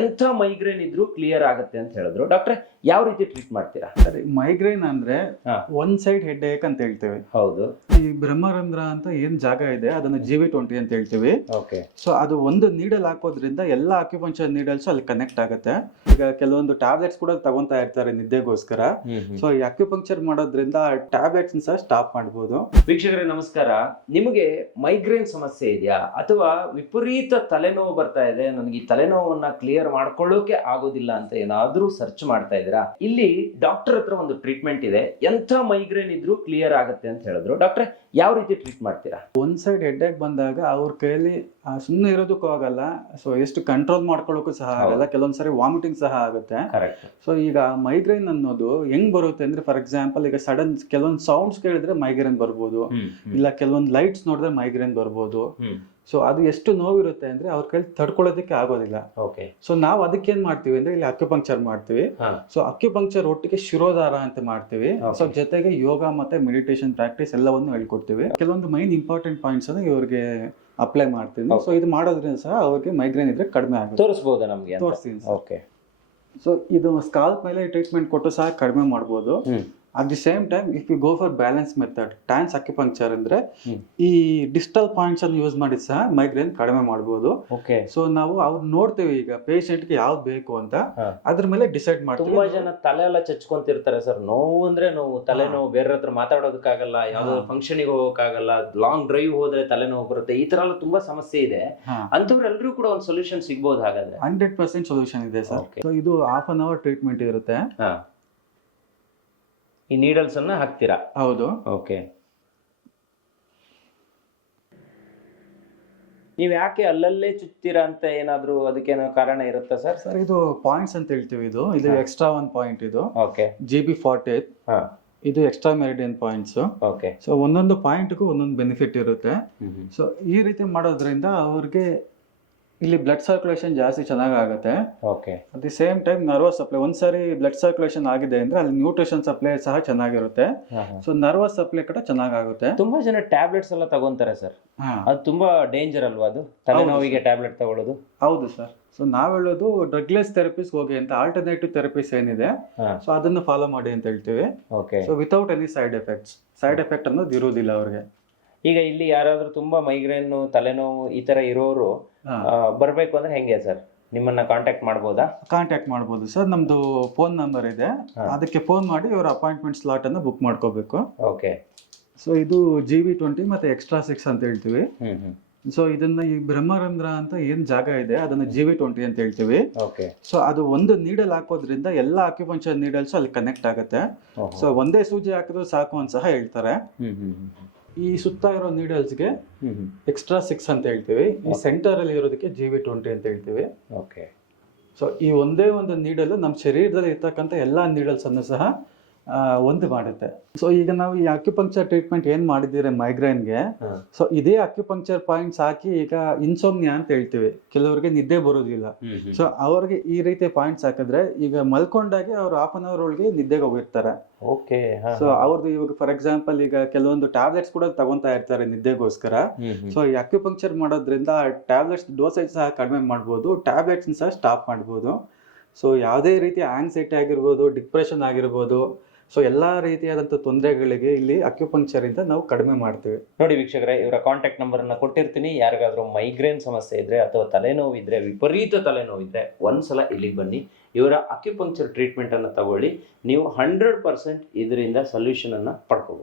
ಎಂಥ ಮೈಗ್ರೇನ್ ಇದ್ರೂ ಕ್ಲಿಯರ್ ಆಗುತ್ತೆ ಅಂತ ಹೇಳಿದ್ರು. ಡಾಕ್ಟ್ರೆ, ಯಾವ ರೀತಿ ಟ್ರೀಟ್ ಮಾಡ್ತೀರಾ? ಸರಿ, ಮೈಗ್ರೇನ್ ಅಂದ್ರೆ ಒನ್ ಸೈಡ್ ಹೆಡ್ ಏಕ್ ಅಂತ ಹೇಳ್ತೇವೆ. ಹೌದು. ಈ ಬ್ರಹ್ಮರಂಧ್ರ ಅಂತ ಏನ್ ಜಾಗ ಇದೆ ಅದನ್ನ GV20 ಅಂತ ಹೇಳ್ತೀವಿ. ಓಕೆ. ಸೊ ಅದು ಒಂದು ನೀಡಲ್ ಹಾಕೋದ್ರಿಂದ ಎಲ್ಲ ಅಕ್ಯುಪಂಕ್ಚರ್ ನೀಡಲ್ಸ್ ಅಲ್ಲಿ ಕನೆಕ್ಟ್ ಆಗುತ್ತೆ. ಈಗ ಕೆಲವೊಂದು ಟ್ಯಾಬ್ಲೆಟ್ಸ್ ಕೂಡ ತಗೊಂತಾ ಇರ್ತಾರೆ ನಿದ್ದೆಗೋಸ್ಕರ. ಸೊ ಈ ಅಕ್ಯುಪಂಕ್ಚರ್ ಮಾಡೋದ್ರಿಂದ ಟ್ಯಾಬ್ಲೆಟ್ಸ್ ಸಹ ಸ್ಟಾಪ್ ಮಾಡಬಹುದು. ವೀಕ್ಷಕರೇ ನಮಸ್ಕಾರ. ನಿಮಗೆ ಮೈಗ್ರೇನ್ ಸಮಸ್ಯೆ ಇದೆಯಾ ಅಥವಾ ವಿಪರೀತ ತಲೆನೋವು ಬರ್ತಾ ಇದೆ, ನನಗೆ ಈ ತಲೆನೋವನ್ನ ಕ್ಲಿಯರ್ ಮಾಡ್ಕೊಳ್ಳೋಕೆ ಆಗೋದಿಲ್ಲ ಅಂತ ಏನಾದ್ರೂ ಸರ್ಚ್ ಮಾಡ್ತಾ ಇದ್ದೀರಾ? ಇಲ್ಲಿ ಡಾಕ್ಟರ್ ಹತ್ರ ಒಂದು ಟ್ರೀಟ್ಮೆಂಟ್ ಇದೆ. ಎಂಥ ಮೈಗ್ರೇನ್ ಇದ್ರೂ ಕ್ಲಿಯರ್ ಆಗುತ್ತೆ ಅಂತ ಹೇಳಿದ್ರು. ಡಾಕ್ಟ್ರೆ, ಯಾವ ರೀತಿ ಟ್ರೀಟ್ ಮಾಡ್ತೀರಾ? ಒನ್ ಸೈಡ್ ಹೆಡ್ ಏಕ್ ಬಂದಾಗ ಅವ್ರ ಕೈಯಲ್ಲಿ ಸುಮ್ಮನೆ ಇರೋದಕ್ಕೂ ಆಗಲ್ಲ. ಸೊ ಎಷ್ಟು ಕಂಟ್ರೋಲ್ ಮಾಡ್ಕೊಳ್ಳೋಕ್ಕೂ ಸಹ ಆಗಲ್ಲ. ಕೆಲವೊಂದ್ಸರಿ ವಾಮಿಟಿಂಗ್ ಸಹ ಆಗುತ್ತೆ. ಸೊ ಈಗ ಮೈಗ್ರೇನ್ ಅನ್ನೋದು ಹೆಂಗ್ ಬರುತ್ತೆ ಅಂದ್ರೆ, ಫಾರ್ ಎಕ್ಸಾಂಪಲ್ ಈಗ ಸಡನ್ ಕೆಲವೊಂದು ಸೌಂಡ್ಸ್ ಕೇಳಿದ್ರೆ ಮೈಗ್ರೇನ್ ಬರ್ಬೋದು, ಇಲ್ಲ ಕೆಲವೊಂದು ಲೈಟ್ಸ್ ನೋಡಿದ್ರೆ ಮೈಗ್ರೇನ್ ಬರ್ಬೋದು. ಸೊ ಅದು ಎಷ್ಟು ನೋವಿರುತ್ತೆ ಅಂದ್ರೆ ಅವ್ರ ಕೈಲಿ ತಡ್ಕೊಳ್ಳೋದಕ್ಕೆ ಆಗೋದಿಲ್ಲ. ಸೊ ನಾವು ಅದಕ್ಕೆ ಏನ್ ಮಾಡ್ತೀವಿ ಅಂದ್ರೆ ಇಲ್ಲಿ ಅಕ್ಯುಪಂಕ್ಚರ್ ಮಾಡ್ತೀವಿ. ಸೊ ಅಕ್ಯುಪಂಕ್ಚರ್ ಒಟ್ಟಿಗೆ ಶಿರೋಧಾರ ಅಂತ ಮಾಡ್ತೀವಿ. ಸೊ ಜೊತೆಗೆ ಯೋಗ ಮತ್ತೆ ಮೆಡಿಟೇಷನ್ ಪ್ರಾಕ್ಟೀಸ್ ಎಲ್ಲವನ್ನು ಹೇಳ್ಕೊಡ್ತೀವಿ. ಕೆಲವೊಂದು ಮೈನ್ ಇಂಪಾರ್ಟೆಂಟ್ ಪಾಯಿಂಟ್ಸ್ ಅನ್ನು ಇವ್ರಿಗೆ ಅಪ್ಲೈ ಮಾಡ್ತೀನಿ. ಸೊ ಇದು ಮಾಡೋದ್ರಿಂದ ಸಹ ಅವ್ರಿಗೆ ಮೈಗ್ರೇನ್ ಇದ್ರೆ ಕಡಿಮೆ ಆಗುತ್ತೆ. ತೋರಿಸಬಹುದಾ ನಮಗೆ? ತೋರಿಸ್ತೀನಿ. ಓಕೆ. ಸೊ ಇದು ಸ್ಕಾಲ್ಪ್ ಮೇಲೆ ಟ್ರೀಟ್ಮೆಂಟ್ ಕೊಟ್ಟು ಸಹ ಕಡಿಮೆ ಮಾಡ್ಬೋದು. At the same time if you go for balance method ಟ್ಯಾನ್ಸ್ ಅಕ್ಯುಪಂಕ್ಚರ್ ಅಂದ್ರೆ ಈ ಡಿಸ್ಟಲ್ ಪಾಯಿಂಟ್ಸ್ ಅನ್ನು ಯೂಸ್ ಮಾಡಿ ಸಹ ಮೈಗ್ರೇನ್ ಕಡಿಮೆ ಮಾಡಬಹುದು. ಸೊ ನಾವು ಅವ್ರು ನೋಡ್ತೇವೆ ಈಗ ಪೇಷಂಟ್ ಗೆ ಯಾವ್ದು ಬೇಕು ಅಂತ, ಅದ್ರ ಮೇಲೆ ಡಿಸೈಡ್ ಮಾಡ್ತೀವಿ. ತುಂಬಾ ಜನ ತಲೆ ಎಲ್ಲ ಚಚ್ಕೊಂತಿರ್ತಾರೆ ಸರ್. ನೋವು ಅಂದ್ರೆ ನೋವು, ತಲೆನೋವು, ಬೇರೆ ಹತ್ರ ಮಾತಾಡೋದಕ್ಕಾಗಲ್ಲ, ಯಾವ್ದೋ ಫಂಕ್ಷನ್ ಗೆ ಹೋಗೋಕ್ಕಾಗಲ್ಲ, ಲಾಂಗ್ ಡ್ರೈವ್ ಹೋದ್ರೆ ತಲೆನೋವು ಬರುತ್ತೆ, ಈ ತರ ಎಲ್ಲ ತುಂಬಾ ಸಮಸ್ಯೆ ಇದೆ. ಅಂತವ್ರೆಲ್ಲರೂ ಕೂಡ ಒಂದು ಸೊಲ್ಯೂಷನ್ ಸಿಗ್ಬೋದು ಹಾಗಾದ್ರೆ? 100% ಸೊಲ್ಯೂಷನ್ ಇದೆ ಸರ್. ಸೊ ಇದು ಹಾಫ್ ಅನ್ ಅವರ್ ಟ್ರೀಟ್ಮೆಂಟ್ ಇರುತ್ತೆ. ಈ ನೀಡಲ್ಸ್ ಅನ್ನ ಹಾಕ್ತೀರಾ? ಹೌದು. ಓಕೆ. ನೀವ್ ಯಾಕೆ ಅಲ್ಲಲ್ಲೇ ಚುಚ್ತೀರಾ ಅಂತ ಏನಾದ್ರು ಅದಕ್ಕೇನೋ ಕಾರಣ ಇರುತ್ತಾ ಸರ್? ಸರ್ ಇದು ಪಾಯಿಂಟ್ಸ್ ಅಂತ ಹೇಳ್ತೀವಿ. ಇದು ಎಕ್ಸ್ಟ್ರಾ ಒಂದು ಪಾಯಿಂಟ್. ಇದು ಓಕೆ. GB40 ಇದು extra meridian points. Okay. So ಒಂದೊಂದು ಪಾಯಿಂಟ್ಗೂ ಒಂದೊಂದು ಬೆನಿಫಿಟ್ ಇರುತ್ತೆ. ಸೊ ಈ ರೀತಿ ಮಾಡೋದ್ರಿಂದ ಅವ್ರಿಗೆ ಇಲ್ಲಿ ಬ್ಲಡ್ ಸರ್ಕ್ಯುಲೇಷನ್ ಜಾಸ್ತಿ ಚೆನ್ನಾಗಿ ಆಗುತ್ತೆ. Okay. At the same time nervous supply, ಒಂದ್ಸರಿ ಬ್ಲಡ್ ಸರ್ಕ್ಯುಲೇಷನ್ ಆಗಿದೆ ಅಂದ್ರೆ ಅಲ್ಲಿ ನ್ಯೂಟ್ರಿಷನ್ ಸಪ್ಲೈ ಸಹ ಚೆನ್ನಾಗಿರುತ್ತೆ. ಸೊ ನರ್ವಸ್ ಸಪ್ಲೈ ಕೂಡ ಚೆನ್ನಾಗುತ್ತೆ. ತುಂಬಾ ಜನ ಟ್ಯಾಬ್ಲೆಟ್ಸ್ ಎಲ್ಲ ತಗೊಂತಾರೆ ಸರ್. ಅದು ತುಂಬಾ ಡೇಂಜರ್ ಅಲ್ವಾ ಅದು, ತಲೆನೋವಿಗೆ ಟ್ಯಾಬ್ಲೆಟ್ ತಗೊಳ್ಳೋದು? ಹೌದು ಸರ್. ಸೊ ನಾವ್ ಹೇಳೋದು ಡ್ರಗ್ಲೆಸ್ ಥೆರಪೀಸ್ ಹೋಗಿ ಅಂತ. ಆಲ್ಟರ್ನೇಟಿವ್ ಥೆರಪೀಸ್ ಏನಿದೆ ಸೊ ಅದನ್ನ ಫಾಲೋ ಮಾಡಿ ಅಂತ ಹೇಳ್ತೀವಿ. Okay. So without any side effect ಅನ್ನೋದು ಇರೋದಿಲ್ಲ ಅವ್ರಿಗೆ. ಈಗ ಇಲ್ಲಿ ಯಾರಾದ್ರೂ ತುಂಬಾ ಮೈಗ್ರೇನ್, ತಲೆನೋವು ಈ ತರ ಇರೋರು ಬರ್ಬೇಕು ಅಂದ್ರೆ ಹೆಂಗೆ ಸರ್? ನಿಮ್ಮನ್ನ ಕಾಂಟ್ಯಾಕ್ಟ್ ಮಾಡ್ಬೋದಾ? ಕಾಂಟ್ಯಾಕ್ಟ್ ಮಾಡ್ಬೋದು ಸರ್. ನಮ್ದು ಫೋನ್ ನಂಬರ್ ಇದೆ, ಅದಕ್ಕೆ ಫೋನ್ ಮಾಡಿ ಅವ್ರ ಅಪಾಯಿಂಟ್ಮೆಂಟ್ ಸ್ಲಾಟ್ ಅನ್ನು ಬುಕ್ ಮಾಡ್ಕೋಬೇಕು. ಓಕೆ. ಸೊ ಇದು GB20 ಮತ್ತೆ ಎಕ್ಸ್ಟ್ರಾ 6 ಅಂತ ಹೇಳ್ತೀವಿ. ಸೊ ಇದನ್ನ ಈ ಬ್ರಹ್ಮರಂಧ್ರ ಅಂತ ಏನ್ ಜಾಗ ಇದೆ ಅದನ್ನ GB20 ಅಂತ ಹೇಳ್ತೀವಿ. ಓಕೆ. ಸೊ ಅದು ಒಂದು ನೀಡಲ್ ಹಾಕೋದ್ರಿಂದ ಎಲ್ಲ ಅಕ್ಯುಪಂಕ್ಚರ್ ನೀಡಲ್ಸ್ ಅಲ್ಲಿ ಕನೆಕ್ಟ್ ಆಗುತ್ತೆ. ಸೊ ಒಂದೇ ಸೂಜಿ ಹಾಕಿದ್ರು ಸಾಕು ಅಂತ ಸಹ ಹೇಳ್ತಾರೆ. ಈ ಸುತ್ತ ಇರೋ ನೀಡಲ್ಸ್ಗೆ ಎಕ್ಸ್ಟ್ರಾ 6 ಅಂತ ಹೇಳ್ತೀವಿ. ಈ ಸೆಂಟರ್ ಅಲ್ಲಿ ಇರೋದಕ್ಕೆ GB20 ಅಂತ ಹೇಳ್ತೀವಿ. ಓಕೆ. ಸೊ ಈ ಒಂದೇ ಒಂದು ನೀಡಲ್ ನಮ್ಮ ಶರೀರದಲ್ಲಿ ಇರ್ತಕ್ಕಂಥ ಎಲ್ಲಾ ನೀಡಲ್ಸ್ ಅನ್ನು ಸಹ ಒಂದು ಮಾಡುತ್ತೆ. ಸೊ ಈಗ ನಾವು ಈ ಅಕ್ಯುಪಂಕ್ಚರ್ ಟ್ರೀಟ್ಮೆಂಟ್ ಏನ್ ಮಾಡಿದ್ದೀರಿ ಮೈಗ್ರೇನ್ಗೆ, ಸೊ ಇದೇ ಅಕ್ಯುಪಂಕ್ಚರ್ ಪಾಯಿಂಟ್ಸ್ ಹಾಕಿ ಈಗ ಇನ್ಸೋಮ್ನಿಯಾ ಅಂತ ಹೇಳ್ತೀವಿ, ಕೆಲವರಿಗೆ ನಿದ್ದೆ ಬರೋದಿಲ್ಲ. ಸೊ ಅವ್ರಿಗೆ ಈ ರೀತಿ ಪಾಯಿಂಟ್ಸ್ ಹಾಕಿದ್ರೆ ಈಗ ಮಲ್ಕೊಂಡಾಗೆ ಅವ್ರು ಹಾಫ್ ಅನ್ ಅವರ್ ಒಳಗೆ ನಿದ್ದೆಗೆ ಹೋಗಿರ್ತಾರೆ. ಓಕೆ. ಸೊ ಅವ್ರದ್ದು ಇವಾಗ ಫಾರ್ ಎಕ್ಸಾಂಪಲ್ ಈಗ ಕೆಲವೊಂದು ಟ್ಯಾಬ್ಲೆಟ್ಸ್ ಕೂಡ ತಗೊಂತಾ ಇರ್ತಾರೆ ನಿದ್ದೆಗೋಸ್ಕರ. ಸೊ ಈ ಅಕ್ಯುಪಂಕ್ಚರ್ ಮಾಡೋದ್ರಿಂದ ಟ್ಯಾಬ್ಲೆಟ್ಸ್ ಡೋಸೇಜ್ ಸಹ ಕಡಿಮೆ ಮಾಡ್ಬೋದು, ಟ್ಯಾಬ್ಲೆಟ್ಸ್ ಸಹ ಸ್ಟಾಪ್ ಮಾಡ್ಬೋದು. ಸೊ ಯಾವುದೇ ರೀತಿಯ ಆಂಗ್ಸೈಟಿ ಆಗಿರ್ಬೋದು, ಡಿಪ್ರೆಷನ್ ಆಗಿರ್ಬೋದು, ಸೊ ಎಲ್ಲಾ ರೀತಿಯಾದಂಥ ತೊಂದರೆಗಳಿಗೆ ಇಲ್ಲಿ ಅಕ್ಯುಪಂಕ್ಚರ್ ಇಂದ ನಾವು ಕಡಿಮೆ ಮಾಡ್ತೀವಿ. ನೋಡಿ ವೀಕ್ಷಕರೇ, ಇವರ ಕಾಂಟ್ಯಾಕ್ಟ್ ನಂಬರ್ ಅನ್ನ ಕೊಟ್ಟಿರ್ತೀನಿ. ಯಾರಿಗಾದ್ರೂ ಮೈಗ್ರೇನ್ ಸಮಸ್ಯೆ ಇದ್ರೆ ಅಥವಾ ತಲೆನೋವು ಇದ್ರೆ, ವಿಪರೀತ ತಲೆನೋವು ಇದ್ರೆ ಒಂದ್ಸಲ ಇಲ್ಲಿಗೆ ಬನ್ನಿ. ಇವರ ಅಕ್ಯುಪಂಕ್ಚರ್ ಟ್ರೀಟ್ಮೆಂಟ್ ಅನ್ನ ತಗೊಳ್ಳಿ. ನೀವು 100% ಇದರಿಂದ ಸೊಲ್ಯೂಷನ್ ಅನ್ನ ಪಡ್ಕೋಬಹುದು.